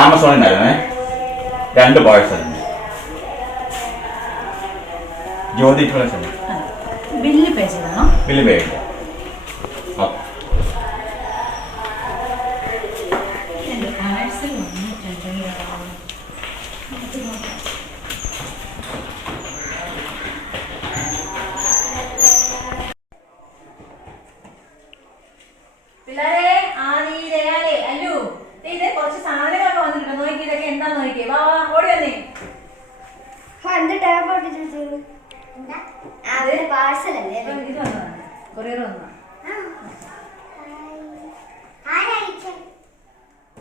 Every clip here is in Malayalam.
ആമസോണിൽ നിന്നായിരുന്നേ 2 parcel Jyothi collection. Bill pay ചെയ്യണോ? ബില്ല് പേ ചെയ്തു. പിള്ളേരെ അല്ലു ഇത് കുറച്ച് സാധനങ്ങളൊക്കെ വന്നിട്ടുണ്ട്. നോക്കി ഇതൊക്കെ എന്താ നോക്കി. വാ വാ ഓടി വന്നേ. പാഴ്സലല്ലേ ഇത് വന്നതാണ്, കൊറിയർ വന്നതാണ്.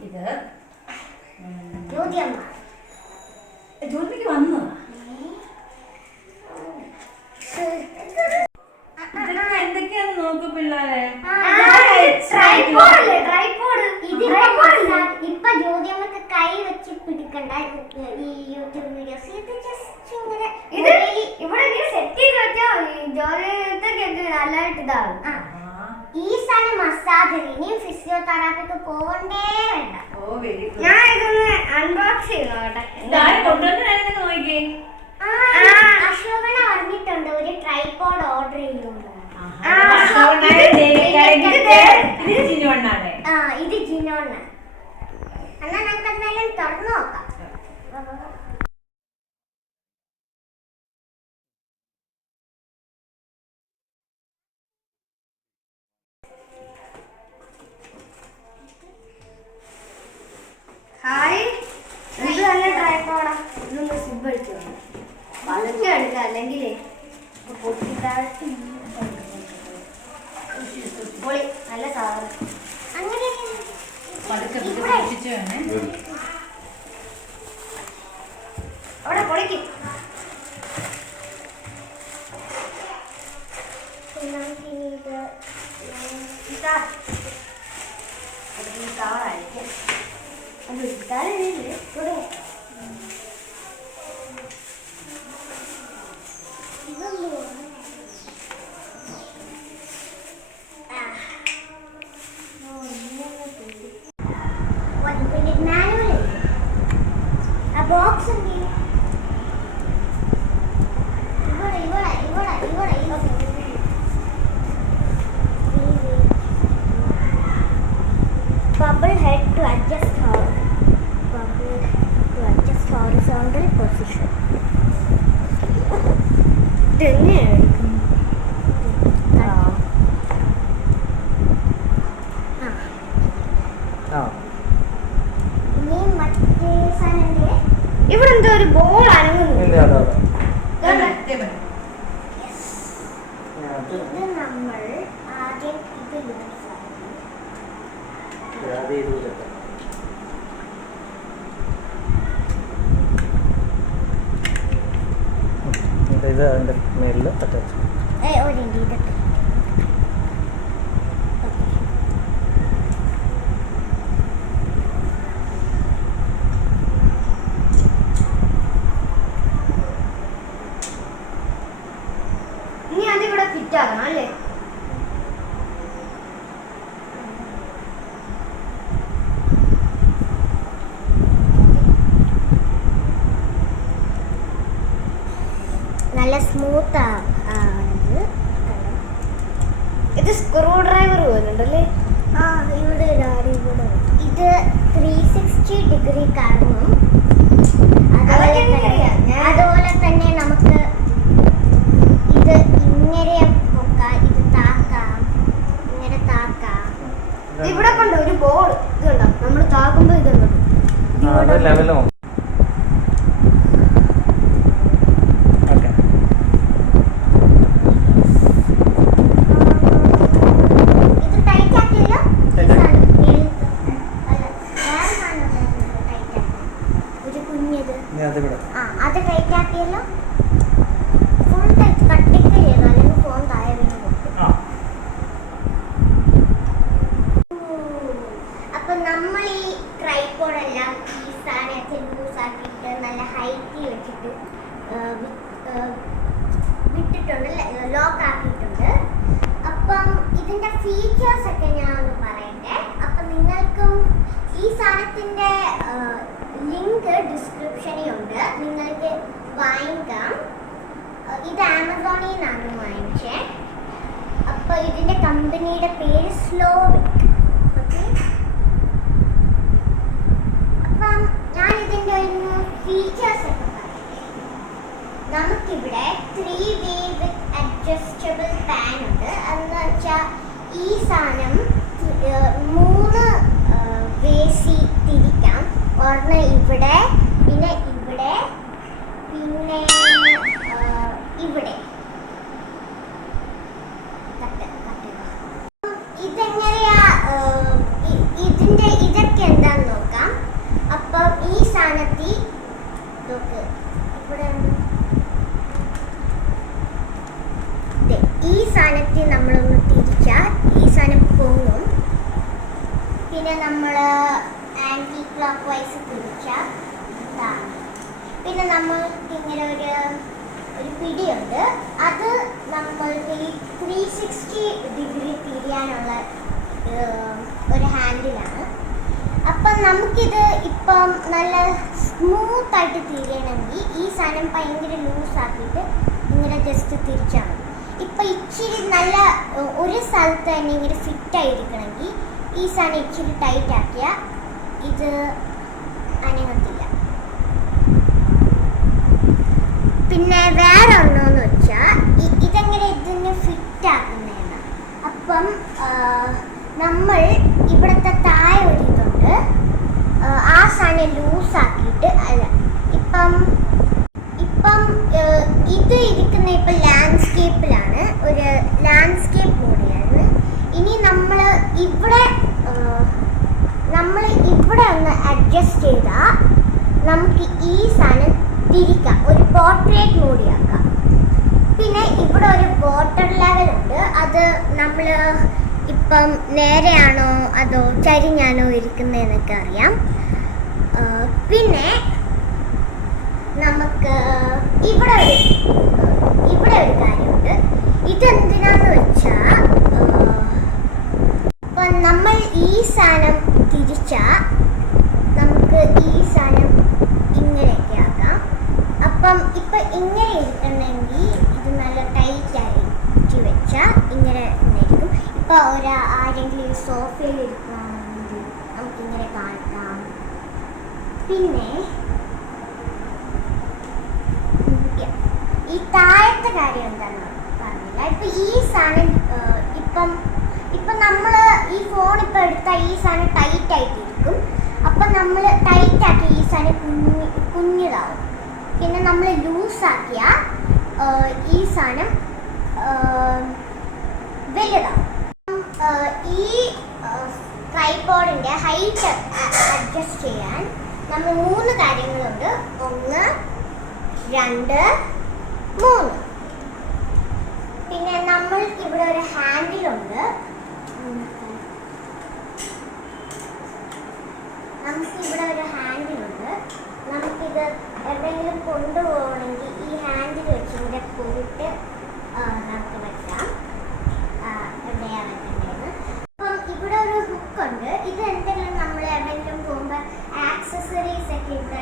ഇത് ജ്യോതിക്ക് വന്നതാ. ഇതിലൊക്കെ എന്തൊക്കെയാന്ന് നോക്കൂ പിള്ളേരെ. ഇപ്പൊ ജ്യോതിയമ്മക്ക് കൈ വെച്ച് പിടിക്കണ്ട ഈ യൂട്യൂബ് വീഡിയോസ്. ഇത് ജസ്റ്റ് ഇങ്ങനെ ഇവിടെ സെറ്റ് ചെയ്ത് വെച്ചാ ജ്യോതിയൊക്കെ നല്ലതായിട്ട് ഇതാവും. ഈ സാധനം മസാജ് ഇനിയും ഫിസിയോതെറാപ്പിക്ക് പോകണ്ടേ വേണ്ട. ഞാൻ ഇതൊന്ന് അൺബോക്സ് ചെയ്യുന്നോട്ടെ. നോക്കിയേ. അശോകന പറഞ്ഞിട്ടുണ്ട് ഒരു ട്രൈപോഡ് ഓർഡർ ചെയ്യുന്നുണ്ട്. ഇത് ജിനോണ്ണ. എന്നാ നമുക്ക് എന്തായാലും തുറന്നു നോക്കാം. ഹായ്, ഇത് നല്ല ട്രൈപോഡാ. ഇതൊന്ന് സിബ് അടിച്ചു വളർത്തി എടുക്കുക, അല്ലെങ്കിലേ പൊട്ടിത്താഴ്ത്തി പൊളി. നല്ല സാധനം. അങ്ങനെ അവിടെ പൊളിക്കും. കാറായിരിക്കും അത് ഇട്ടാലില്ലേ തുടങ്ങി. Box bubble head to adjust horizontal position. ഇതെങ്ങനെ ഇവിടെ എന്തോ ഒരു ബോൾ അനങ്ങുന്നു. ഇത് നമ്മൾ ആദ്യം ഇത് അതിൻ്റെ മേലിൽ അറ്റാച്ച്. ഇതൊക്കെ ഇനി അതിവിടെ ഫിറ്റ് ആകണം അല്ലേ? നല്ല സ്മൂത്ത് ആണത്. ഇത് സ്ക്രൂ ഡ്രൈവർ പോലുണ്ടല്ലേ? ഇവിടെ ഇത് 360 ഡിഗ്രി കറങ്ങും. അതുപോലെ തന്നെ നമുക്ക് ഇത് ഇങ്ങനെ പൊക്കാം, ഇത് താക്കാം, ഇങ്ങനെ താക്കാം. ഇവിടെ കണ്ടോ ഒരു ബോൾ. ഇത് കണ്ടോ, നമ്മൾ താക്കുമ്പോ ഇത് കണ്ടോ. ഇത് ടൈറ്റ് ആക്കി വാങ്ങിക്കാം. ഇത് ആമസോണിൽ നിന്നാണ് വാങ്ങിച്ചേ. അപ്പോൾ ഇതിന്റെ കമ്പനിയുടെ പേര് സ്ലോവിക്. ഓക്കെ, അപ്പം ഞാൻ ഇതിന്റെ ഒരു ഫീച്ചേഴ്സ് ഒക്കെ പറയട്ടെ. നമുക്കിവിടെ 3-way with adjustable pan ഉണ്ട്. അതെന്ന് വെച്ചാൽ ഈ സാധനം 3 വേസി തിരിക്കാം. ഒരെണ്ണം ഇവിടെ, പിന്നെ ഇവിടെ, പിന്നെ ഇവിടെ. ഇതെങ്ങനെയാ ഇതിന്റെ ഇതൊക്കെ എന്താന്ന് നോക്കാം. അപ്പം ഈ സാധനത്തിൽ നോക്ക്, ഇവിടെ ഈ സാധനത്തിൽ നമ്മളൊന്ന് തിരിച്ചാൽ ഈ സാധനം പൊങ്ങും. പിന്നെ നമ്മൾ ആൻറ്റി ക്ലോക്ക് വൈസ് തിരിച്ചാൽ ഇതാണ്. പിന്നെ നമ്മൾക്ക് ഇങ്ങനെ ഒരു പിടിയുണ്ട്. അത് നമ്മൾക്ക് ഈ 360 ഡിഗ്രി തിരിയാനുള്ള ഒരു ഹാൻഡിലാണ്. അപ്പം നമുക്കിത് ഇപ്പം നല്ല സ്മൂത്തായിട്ട് തിരിയണമെങ്കിൽ ഈ സാധനം ഭയങ്കര ലൂസാക്കിയിട്ട് ഇങ്ങനെ ജസ്റ്റ് തിരിച്ചാൽ മതി. ഇപ്പം ഇച്ചിരി നല്ല ഒരു സ്ഥലത്ത് തന്നെ ഇങ്ങനെ ഫിറ്റായിരിക്കണമെങ്കിൽ ഈ സാധനം ഇച്ചിരി ടൈറ്റ് ആക്കിയാൽ ഇത് അനങ്ങത്തില്ല. പിന്നെ വേറെ ഒന്നെന്ന് വെച്ചാൽ ഇതെങ്ങനെ ഇതിന് ഫിറ്റ് ആക്കുന്നതാണ്. അപ്പം നമ്മൾ ഇവിടുത്തെ താഴെ ഒരു ഇതുണ്ട്. ആ സാധനം ലൂസാക്കിയിട്ട് അല്ല, ഇപ്പം ഇത് ഇരിക്കുന്ന ഇപ്പം ലാൻഡ്സ്കേപ്പിലാണ്, ഒരു ലാൻഡ്സ്കേപ്പ് മോഡിലാണ്. ഇനി നമ്മൾ ഇവിടെ ഒന്ന് അഡ്ജസ്റ്റ് ചെയ്താൽ നമുക്ക് ഈ സാധനം തിരിക്കാം, ഒരു പോർട്രേറ്റ് മോഡിയാക്കാം. പിന്നെ ഇവിടെ ഒരു വാട്ടർ ലെവൽ ഉണ്ട്. അത് നമ്മൾ ഇപ്പം നേരെയാണോ അതോ ചരിഞ്ഞാണോ ഇരിക്കുന്നതെന്നൊക്കെ അറിയാം. പിന്നെ നമുക്ക് ഇവിടെ ഒരു കാര്യമുണ്ട്. ഇതെന്തിനാന്ന് വെച്ചാൽ ഇപ്പം നമ്മൾ ഈ സാധനം തിരിച്ചാൽ നമുക്ക് ഈ സാധനം ഇങ്ങനെയൊക്കെ ആക്കാം. അപ്പം ഇപ്പം ഇങ്ങനെ ഇരിക്കണമെങ്കിൽ ഇത് നല്ല ടൈറ്റ് ആയിട്ട് വെച്ചാൽ ഇങ്ങനെ ഇരിക്കും. ഇപ്പം ആരെങ്കിലും സോഫയിൽ ഇരിക്കുകയാണെങ്കിൽ നമുക്കിങ്ങനെ കാട്ടാം. പിന്നെ ഈ താഴത്തെ കാര്യം എന്താണെന്ന് പറഞ്ഞില്ല. ഇപ്പം ഈ സാധനം ഇപ്പം നമ്മൾ ഈ ഫോൺ ഇപ്പം എടുത്താൽ ഈ സാധനം ടൈറ്റ് ആയിട്ടിരിക്കും. അപ്പം നമ്മൾ ടൈറ്റ് ആക്കി ഈ സാധനം കുഞ്ഞിതാവും. പിന്നെ നമ്മൾ ലൂസാക്കിയാൽ ഈ സാധനം വലുതാവും. ഈ ട്രൈപോഡിൻ്റെ ഹൈറ്റ് അഡ്ജസ്റ്റ് ചെയ്യാൻ നമ്മൾ 3 കാര്യങ്ങളുണ്ട്. 1, 2, 3. പിന്നെ നമ്മൾക്ക് ഇവിടെ ഒരു ഹാൻഡിലുണ്ട്. നമുക്കിത് എവിടെയെങ്കിലും കൊണ്ടുപോകണമെങ്കിൽ ഈ ഹാൻഡിൽ വെച്ച് ഇവിടെ പോയിട്ട് നമുക്ക് വെക്കാം എവിടെയാണ് വെക്കേണ്ടതെന്ന്. അപ്പം ഇവിടെ ഒരു ഹുക്കുണ്ട്. ഇത് എന്തെങ്കിലും നമ്മൾ എവിടെയെങ്കിലും പോകുമ്പോൾ ആക്സസറീസ് ഒക്കെ ഇട്ട്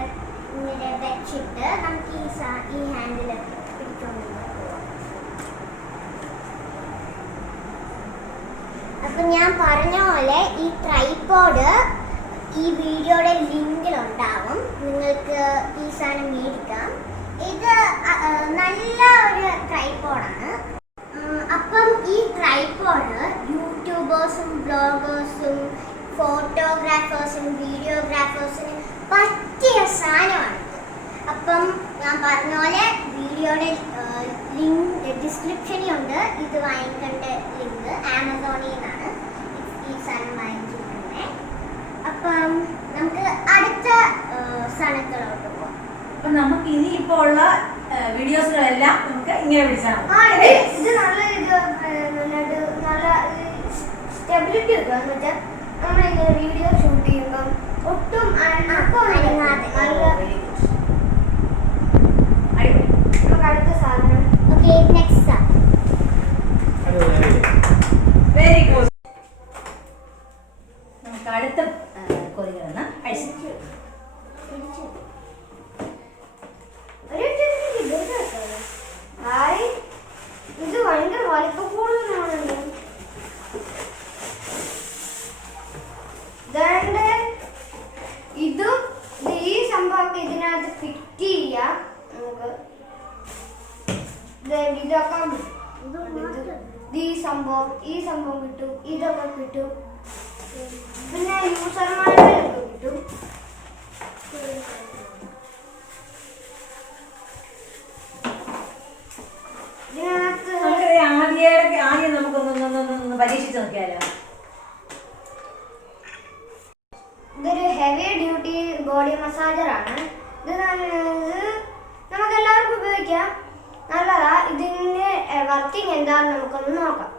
ഇങ്ങനെ വെച്ചിട്ട് നമുക്ക് ഈ ഹാൻഡിൽ പിടിച്ചുകൊണ്ട് പോകാം. അപ്പം ഞാൻ പറഞ്ഞ പോലെ ഈ ട്രൈപോഡ് ഈ വീഡിയോയുടെ ലിങ്കിലുണ്ടാവും. നിങ്ങൾക്ക് ഈ സാധനം മേടിക്കാം. ഇത് നല്ല ഒരു ട്രൈപോഡാണ്. അപ്പം ഈ ട്രൈപോഡ് യൂട്യൂബേഴ്സും ബ്ലോഗേഴ്സും ഫോട്ടോഗ്രാഫേഴ്സും വീഡിയോഗ്രാഫേഴ്സിന് പറ്റിയ സാധനമാണ്. അപ്പം ഞാൻ പറഞ്ഞ പോലെ വീഡിയോയുടെ ലിങ്ക് ഡിസ്ക്രിപ്ഷനിലുണ്ട്. ഇത് വാങ്ങിക്കേണ്ട ലിങ്ക് ആമസോണിൽ നിന്നാണ് ഈ സാധനം വാങ്ങിച്ചിരിക്കുന്നത്. അപ്പം നമുക്ക് അടുത്ത സാധനത്തിലോട്ട് പോവാം. അപ്പം നമുക്ക് ഇനിയിപ്പോൾ ഉള്ള വീഡിയോസുകളെല്ലാം നമുക്ക് ഇങ്ങനെ പിടിച്ചാൽ മതി. ഇത് നല്ല സ്റ്റെബിലിറ്റി കിട്ടുക എന്ന് വെച്ചാൽ നമ്മളിങ്ങനെ വീഡിയോ ഷൂട്ട് ചെയ്യുമ്പം ഒട്ടും അനങ്ങാതെ നമുക്ക് അടുത്ത സാധനം. ഓക്കെ, നെക്സ്റ്റ് സാധനം. Very good. നമുക്ക് അടുത്ത കൊറികളെന്ന് അഴിച്ചു. ഈ സംഭവം കിട്ടും, ഇതൊക്കെ കിട്ടും. പിന്നെ യൂസർ മാനുവലൊക്കെ കിട്ടും. ഇതിനകത്ത് ആദ്യം നമുക്കൊന്ന് പരീക്ഷിച്ച് നോക്കിയാലോ. ഇതൊരു ഹെവി ഡ്യൂട്ടി ബോഡി മസാജറാണ്. ഇത് നമുക്ക് എല്ലാവർക്കും ഉപയോഗിക്കാം, നല്ലതാ. ഇതിന്റെ വർക്കിംഗ് എന്താണെന്ന് നമുക്കൊന്ന് നോക്കാം.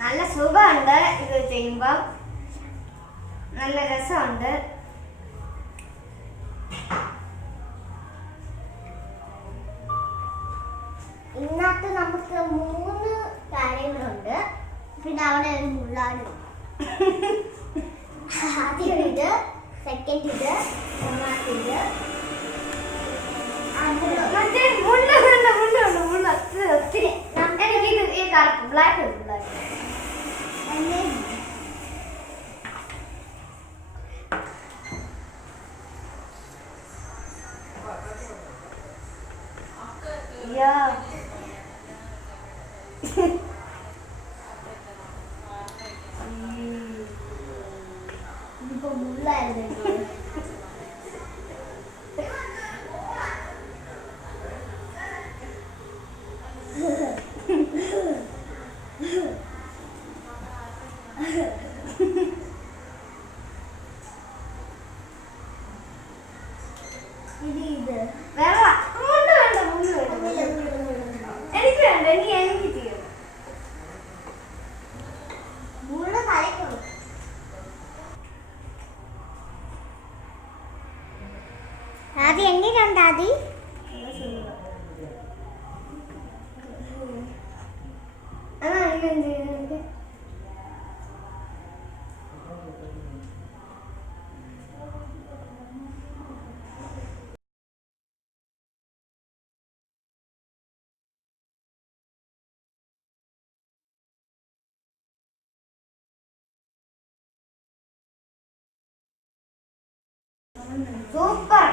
നല്ല സുഖമുണ്ട് ഇത് ചെയ്യുമ്പോൾ, നല്ല രസമുണ്ട്. ഇതിനകത്ത് നമുക്ക് 3 കാര്യങ്ങളുണ്ട്. പിന്നെ അവിടെ ഒരു മുള്ളാനും. ആദ്യം ഇത്, സെക്കൻഡ് ഇത്, മൂന്നാമത്തെ ഇത്. മറ്റേ മുള്ള ഒത്തിരി. എനിക്ക് ഈ ബ്ലാക്ക് ഇതിപ്പോ മുള്ളായിരുന്നു. ഇത് വേണ്ട, മുള്ള വേണ്ട. എനിക്ക് വേണ്ട, എനിക്ക് ചെയ്യും. മുള്ള തലയ്ക്കും. ആദ്യം എങ്ങനെയുണ്ട്? ആദ്യം സൂപ്പർ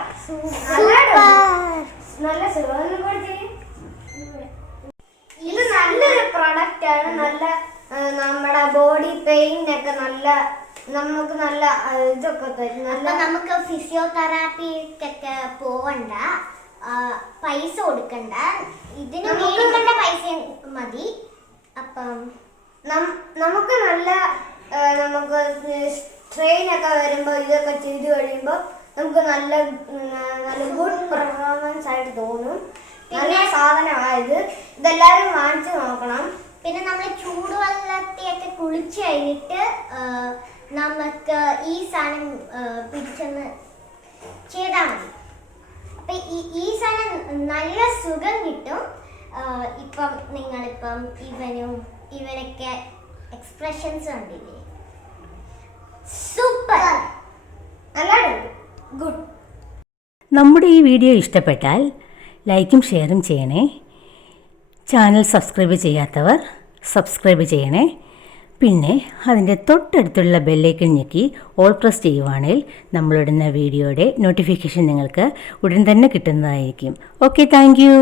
നല്ല സുഖം. ഇത് നല്ലൊരു പ്രൊഡക്റ്റ് ആണ്. നല്ല നമ്മുടെ ബോഡി പെയിനൊക്കെ നല്ല നമുക്ക് നല്ല ഇതൊക്കെ തരും. നല്ല നമുക്ക് ഫിസിയോതെറാപ്പിക്കൊക്കെ പോവണ്ട, പൈസ കൊടുക്കണ്ട, ഇതിന് മേടിക്കേണ്ട പൈസ മതി. അപ്പം നമുക്ക് നല്ല നമുക്ക് ട്രെയിനൊക്കെ വരുമ്പോൾ ഇതൊക്കെ ചെയ്ത് കഴിയുമ്പോൾ നമുക്ക് നല്ല ഗുഡ് പെർഫോമൻസ് ആയിട്ട് തോന്നും. നല്ല സാധനമായത്, ഇതെല്ലാവരും വാങ്ങിച്ചു നോക്കണം. പിന്നെ നമ്മൾ ചൂടുവെള്ളത്തെയൊക്കെ കുളിച്ച് കഴിഞ്ഞിട്ട് നമുക്ക് ഈ സാധനം പിടിച്ചൊന്ന് ചെയ്താൽ മതി. അപ്പം ഈ സാധനം നല്ല സുഖം കിട്ടും. ഇപ്പം നിങ്ങളിപ്പം ഇവരൊക്കെ എക്സ്പ്രഷൻസ് കണ്ടില്ലേ? സൂപ്പർ, നല്ലുണ്ട്, ഗുഡ്. നമ്മുടെ ഈ വീഡിയോ ഇഷ്ടപ്പെട്ടാൽ ലൈക്കും ഷെയറും ചെയ്യണേ. ചാനൽ സബ്സ്ക്രൈബ് ചെയ്യാത്തവർ സബ്സ്ക്രൈബ് ചെയ്യണേ. പിന്നെ അതിൻ്റെ തൊട്ടടുത്തുള്ള ബെല്ലൈക്കൺ ഞെക്കി ഓൾ പ്രസ് ചെയ്യുവാണെങ്കിൽ നമ്മളിടുന്ന വീഡിയോയുടെ നോട്ടിഫിക്കേഷൻ നിങ്ങൾക്ക് ഉടൻ തന്നെ കിട്ടുന്നതായിരിക്കും. Okay, thank you.